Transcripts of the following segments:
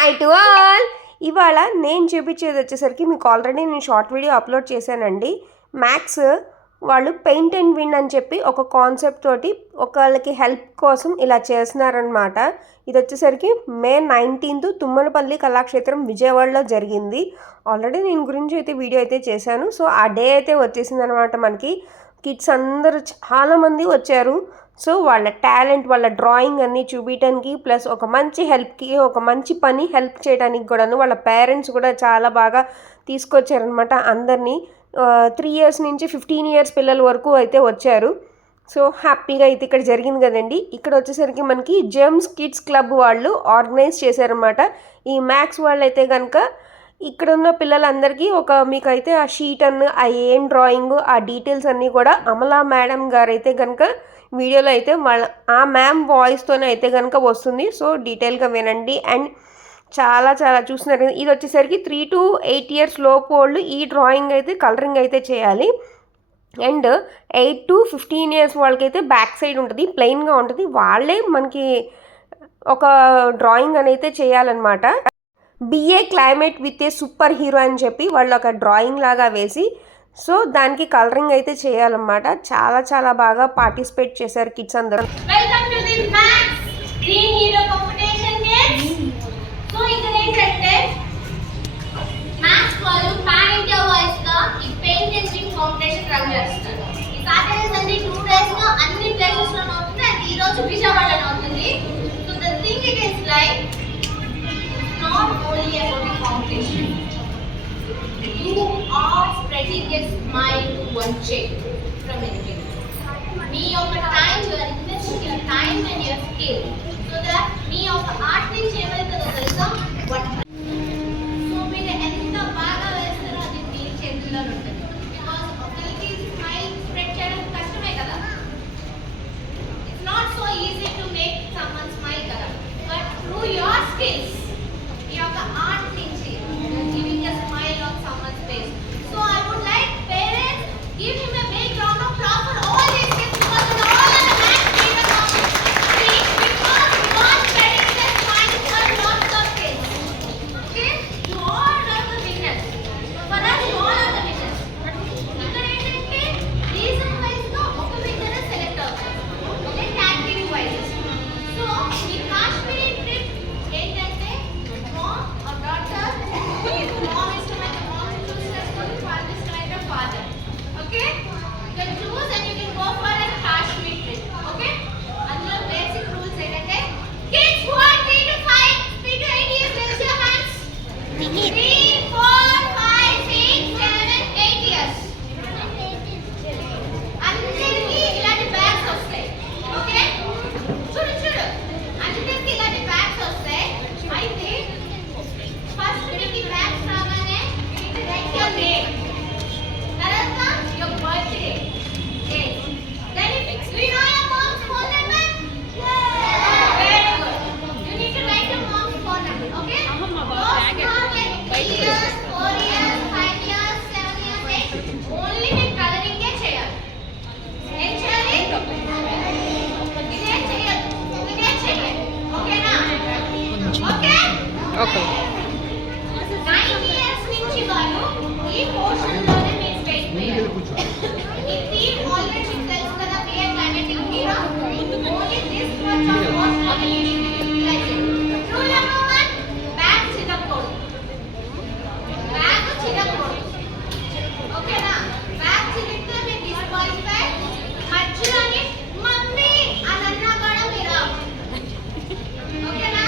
Hi to all. ఇవాళ నేను చూపించేది వచ్చేసరికి మీకు ఆల్రెడీ నేను షార్ట్ వీడియో అప్లోడ్ చేశానండి. మ్యాథ్స్ వాళ్ళు పెయింట్ అండ్ విన్ అని చెప్పి ఒక కాన్సెప్ట్ తోటి ఒకళ్ళకి హెల్ప్ కోసం ఇలా చేస్తున్నారనమాట. ఇది వచ్చేసరికి మే 19th తుమ్మలపల్లి కళాక్షేత్రం విజయవాడలో జరిగింది. ఆల్రెడీ నేను గురించి అయితే వీడియో అయితే చేశాను. సో ఆ డే అయితే వచ్చేసింది అనమాట. మనకి కిడ్స్ అందరూ చాలామంది వచ్చారు. సో వాళ్ళ టాలెంట్, వాళ్ళ డ్రాయింగ్ అన్నీ చూపించడానికి, ప్లస్ ఒక మంచి హెల్ప్కి, ఒక మంచి పని హెల్ప్ చేయడానికి కూడాను వాళ్ళ పేరెంట్స్ కూడా చాలా బాగా తీసుకొచ్చారనమాట అందరినీ. 3 years నుంచి 15 years పిల్లల వరకు అయితే వచ్చారు. సో హ్యాపీగా అయితే ఇక్కడ జరిగింది కదండి. ఇక్కడ వచ్చేసరికి మనకి జెమ్స్ కిడ్స్ క్లబ్ వాళ్ళు ఆర్గనైజ్ చేశారనమాట. ఈ మ్యాథ్స్ వాళ్ళు అయితే కనుక ఇక్కడ ఉన్న పిల్లలందరికీ మీకైతే ఆ షీట్ ఆ ఏం డ్రాయింగ్, ఆ డీటెయిల్స్ అన్నీ కూడా అమలా మేడం గారు అయితే కనుక వీడియోలో అయితే ఆ మ్యామ్ వాయిస్తోనే అయితే కనుక వస్తుంది. సో డీటెయిల్గా వినండి. అండ్ చాలా చూస్తున్నారు. ఇది వచ్చేసరికి 3 to 8 years లోపు వాళ్ళు ఈ డ్రాయింగ్ అయితే కలరింగ్ అయితే చేయాలి. అండ్ 8 to 15 years వాళ్ళకైతే బ్యాక్ సైడ్ ఉంటుంది, ప్లెయిన్గా ఉంటుంది. వాళ్ళే మనకి ఒక డ్రాయింగ్ అయితే చేయాలన్నమాట. Be a climate with a super hero అని చెప్పి వాళ్ళు ఒక డ్రాయింగ్ లాగా వేసి, సో దానికి కలరింగ్ అయితే చేయాలన్నమాట. చాలా బాగా పార్టిసిపేట్ చేశారు కిడ్స్ అందరూ. Welcome to the maths green hero competition kids. So ఇక్కడ ఏంటంటే మ్యాథ్స్ వాళ్ళు పాన్ ఇండియా వైస్ గా ఈ paint and win competition run చేస్తారు. ఈ సాటర్డే సండే 2 days లో అన్ని ప్లేసెస్ లో అవుతుంది. అండ్ ఈ రోజు విజయవాడలో అవుతుంది. So the thing it is like not only about the competition. You are spreading a smile to one child from anything. Me of a time you are investing your time and your skill so that me of art ni cheyalika telsa what so mere enta baga vestaro adi mee cheyallo untadi because okaliki smile spread cheyadam kastame kada. It's not so easy to make someone smile kada, but through your skills your art nunchi giving a smile on someone's face. So I would like parents give him a big round of applause for all these kids because they all are the math freedom of speech because you are spreading the smile for lots of kids. Okay, you all are the winners. For us you all are the winners. ఇక్కడ ఏంటంటే reason wise గా ఒక winner select అవుతారు. Okay, category wise. So ఈ కాశ్మీరీ ట్రిప్ ఏంటంటే mom or daughter, mom is to make a mom choose response, father is to make a father. Okay, you can choose and you can go for a Kashmir trip. Okay, అందులో basic rules ఏంటంటే kids who are 3 to 8 years raise your hands. 3, 4, 5, 6, 7, 8 years అందరికీ ఇలాంటి బ్యాగ్స్ వస్తాయి. ఓకే, చూడు అందరికీ ఇలాంటి బ్యాగ్స్ వస్తాయి. అయితే ఫస్ట్ మీకు బ్యాగ్స్ రాగానే రైట్ యువర్ నేమ్, తర్వాత your birthday date, then you know your mom's phone number. Very good. You need to write your mom's phone number. Okay, like 3 years, 4 years, 5 years, 7 years, 8 ఓన్లీ మీకు కలరింగ్ చేయాలి. ఏం చేయాలి? ఇదే చేయాలి. ఓకేనా? ఓకే. 9 years నుంచి వాళ్ళు ఈ పోర్షన్ లోనే మీరు స్పెండ్ చేయాలి. ఈ థీమ్ ఆల్రెడీ మీకు తెలుసు కదా, be a climatic hero. Only this much of portion లోనే మీరు యూటిలైజ్ చేయాలి. రూల్ నెంబర్ 1, బ్యాగ్ చిన్నకూడదు. బ్యాగ్ చిన్నకూడదు. ఓకేనా? బ్యాగ్ చిన్నస్తే మీరు డిస్క్వాలిఫై. మధ్యలోని మమ్మీ అని అన్నా కూడా మీరు ఓకేనా?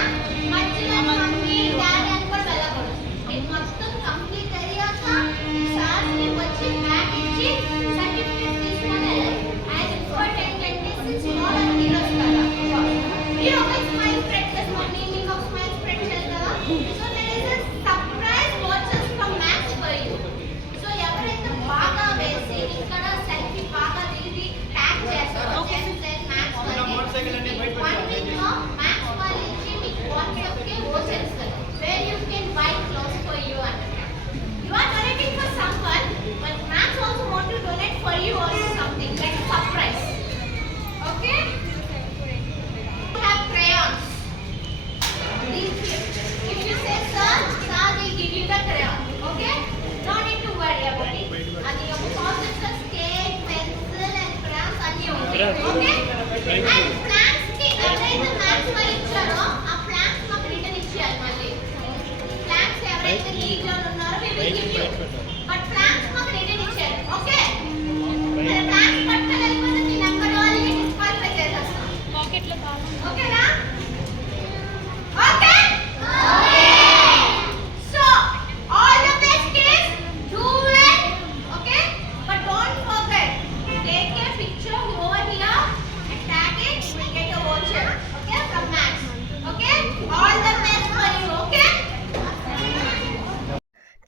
మధ్యలో మమ్మీ డాడీ అని కూడా వెళ్ళకూడదు. ఇది మొత్తం కంప్లీట్ అయ్యాక సార్కి వచ్చి బ్యాగ్ ఇచ్చి సర్టిఫికేట్ తీసుకొని వెళ్ళాలి.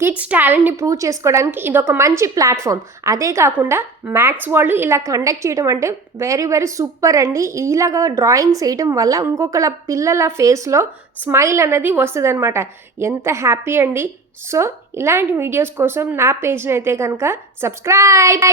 కిడ్స్ టాలెంట్ని ప్రూవ్ చేసుకోవడానికి ఇదొక మంచి ప్లాట్ఫామ్. అదే కాకుండా మ్యాథ్స్ వాళ్ళు ఇలా కండక్ట్ చేయడం అంటే వెరీ వెరీ సూపర్ అండి. ఇలాగా డ్రాయింగ్స్ వేయడం వల్ల ఇంకొకళ్ళ పిల్లల ఫేస్లో స్మైల్ అనేది వస్తుందన్నమాట. ఎంత హ్యాపీ అండి. సో ఇలాంటి వీడియోస్ కోసం నా పేజ్ని అయితే కనుక సబ్స్క్రైబ్